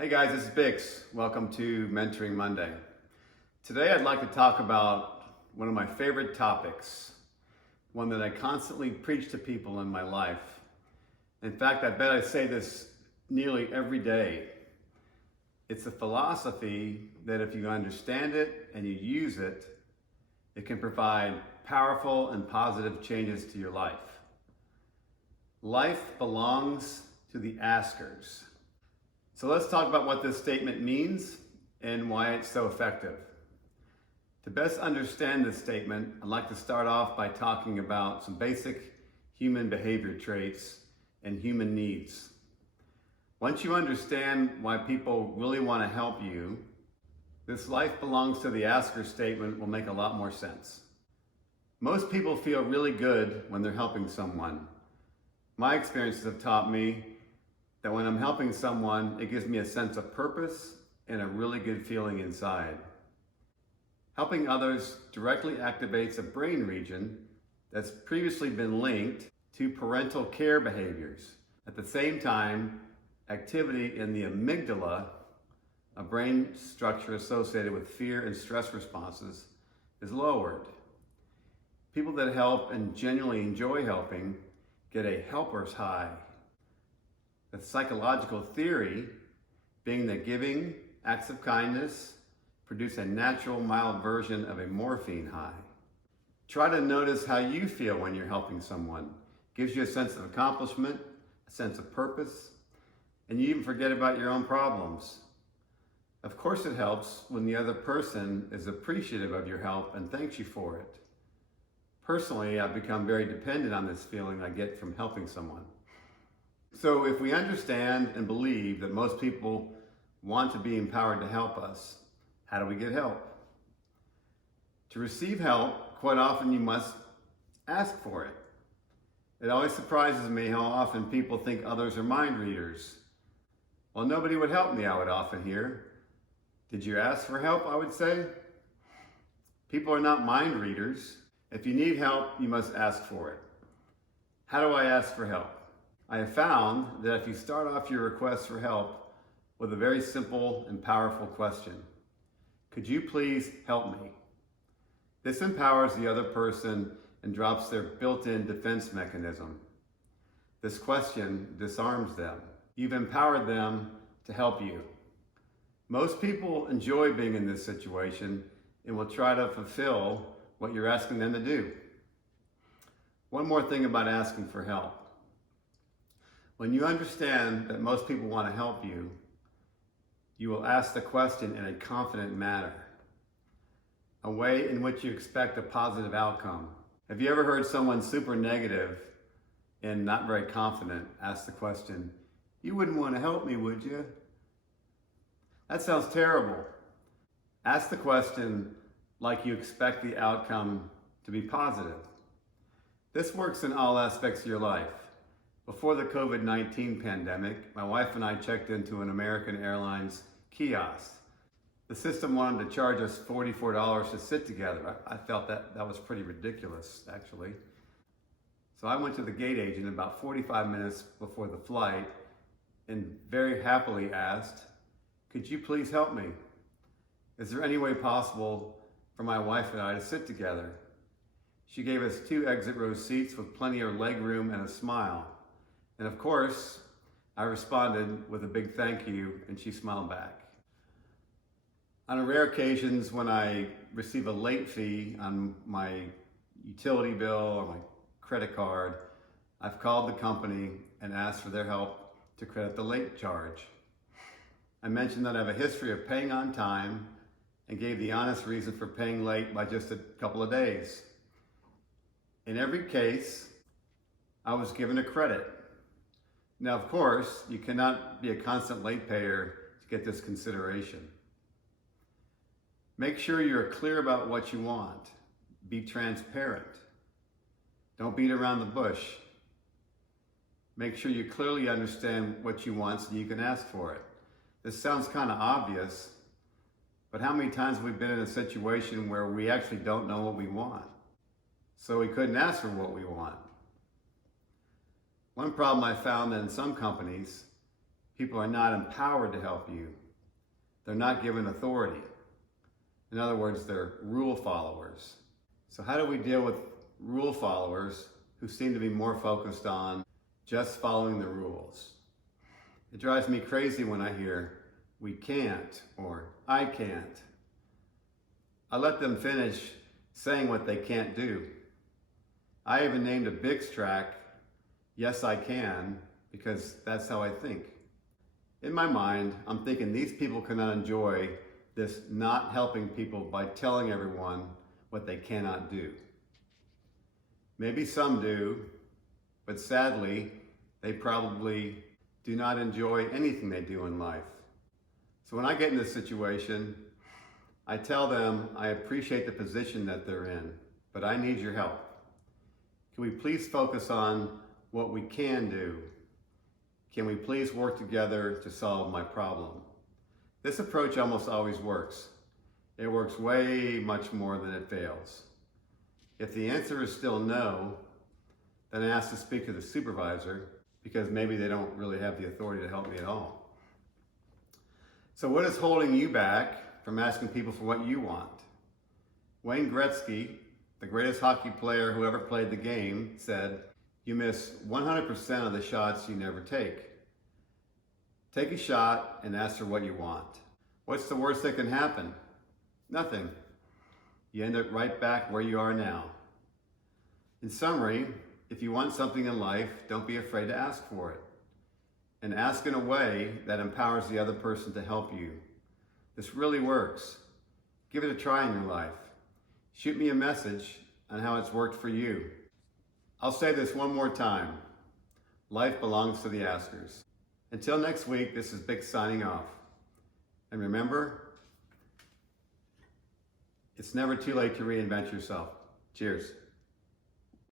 Hey guys, this is BiXX. Welcome to Mentoring Monday. Today I'd like to talk about one of my favorite topics, one that I constantly preach to people in my life. In fact, I bet I say this nearly every day. It's a philosophy that if you understand it and you use it, it can provide powerful and positive changes to your life. Life belongs to the askers. So let's talk about what this statement means and why it's so effective. To best understand this statement, I'd like to start off by talking about some basic human behavior traits and human needs. Once you understand why people really want to help you, this life belongs to the asker statement will make a lot more sense. Most people feel really good when they're helping someone. My experiences have taught me that when I'm helping someone, it gives me a sense of purpose and a really good feeling inside. Helping others directly activates a brain region that's previously been linked to parental care behaviors. At the same time, activity in the amygdala, a brain structure associated with fear and stress responses, is lowered. People that help and genuinely enjoy helping get a helper's high. The psychological theory being that giving acts of kindness produce a natural, mild version of a morphine high. Try to notice how you feel when you're helping someone. It gives you a sense of accomplishment, a sense of purpose, and you even forget about your own problems. Of course it helps when the other person is appreciative of your help and thanks you for it. Personally, I've become very dependent on this feeling I get from helping someone. So if we understand and believe that most people want to be empowered to help us, how do we get help? To receive help, quite often you must ask for it. It always surprises me how often people think others are mind readers. Well, nobody would help me, I would often hear. Did you ask for help, I would say? People are not mind readers. If you need help, you must ask for it. How do I ask for help? I have found that if you start off your request for help with a very simple and powerful question, could you please help me? This empowers the other person and drops their built-in defense mechanism. This question disarms them. You've empowered them to help you. Most people enjoy being in this situation and will try to fulfill what you're asking them to do. One more thing about asking for help. When you understand that most people want to help you, you will ask the question in a confident manner, a way in which you expect a positive outcome. Have you ever heard someone super negative and not very confident ask the question, "You wouldn't want to help me, would you?" That sounds terrible. Ask the question like you expect the outcome to be positive. This works in all aspects of your life. Before the COVID-19 pandemic, my wife and I checked into an American Airlines kiosk. The system wanted to charge us $44 to sit together. I felt that was pretty ridiculous, actually. So I went to the gate agent about 45 minutes before the flight and very happily asked, "Could you please help me? Is there any way possible for my wife and I to sit together?" She gave us 2 exit row seats with plenty of leg room and a smile. And of course, I responded with a big thank you, and she smiled back. On rare occasions when I receive a late fee on my utility bill or my credit card, I've called the company and asked for their help to credit the late charge. I mentioned that I have a history of paying on time and gave the honest reason for paying late by just a couple of days. In every case, I was given a credit. Now, of course, you cannot be a constant late payer to get this consideration. Make sure you're clear about what you want. Be transparent. Don't beat around the bush. Make sure you clearly understand what you want so you can ask for it. This sounds kind of obvious, but how many times have we been in a situation where we actually don't know what we want? So we couldn't ask for what we want. One problem I found that in some companies, People are not empowered to help you. They're not given authority. In other words, they're rule followers. So how do we deal with rule followers who seem to be more focused on just following the rules? It drives me crazy when I hear, "we can't," or "I can't." I let them finish saying what they can't do. I even named a BiXX track, "Yes, I Can," because that's how I think. In my mind, I'm thinking these people cannot enjoy this not helping people by telling everyone what they cannot do. Maybe some do, but sadly, they probably do not enjoy anything they do in life. So when I get in this situation, I tell them I appreciate the position that they're in, but I need your help. Can we please focus on what we can do? Can we please work together to solve my problem? This approach almost always works. It works way much more than it fails. If the answer is still no, then I ask to speak to the supervisor because maybe they don't really have the authority to help me at all. So what is holding you back from asking people for what you want? Wayne Gretzky, the greatest hockey player who ever played the game, said, "You miss 100% of the shots you never take." Take a shot and ask for what you want. What's the worst that can happen? Nothing. You end up right back where you are now. In summary, if you want something in life, don't be afraid to ask for it. And ask in a way that empowers the other person to help you. This really works. Give it a try in your life. Shoot me a message on how it's worked for you. I'll say this one more time. Life belongs to the askers. Until next week, this is BiXX signing off. And remember, it's never too late to reinvent yourself. Cheers.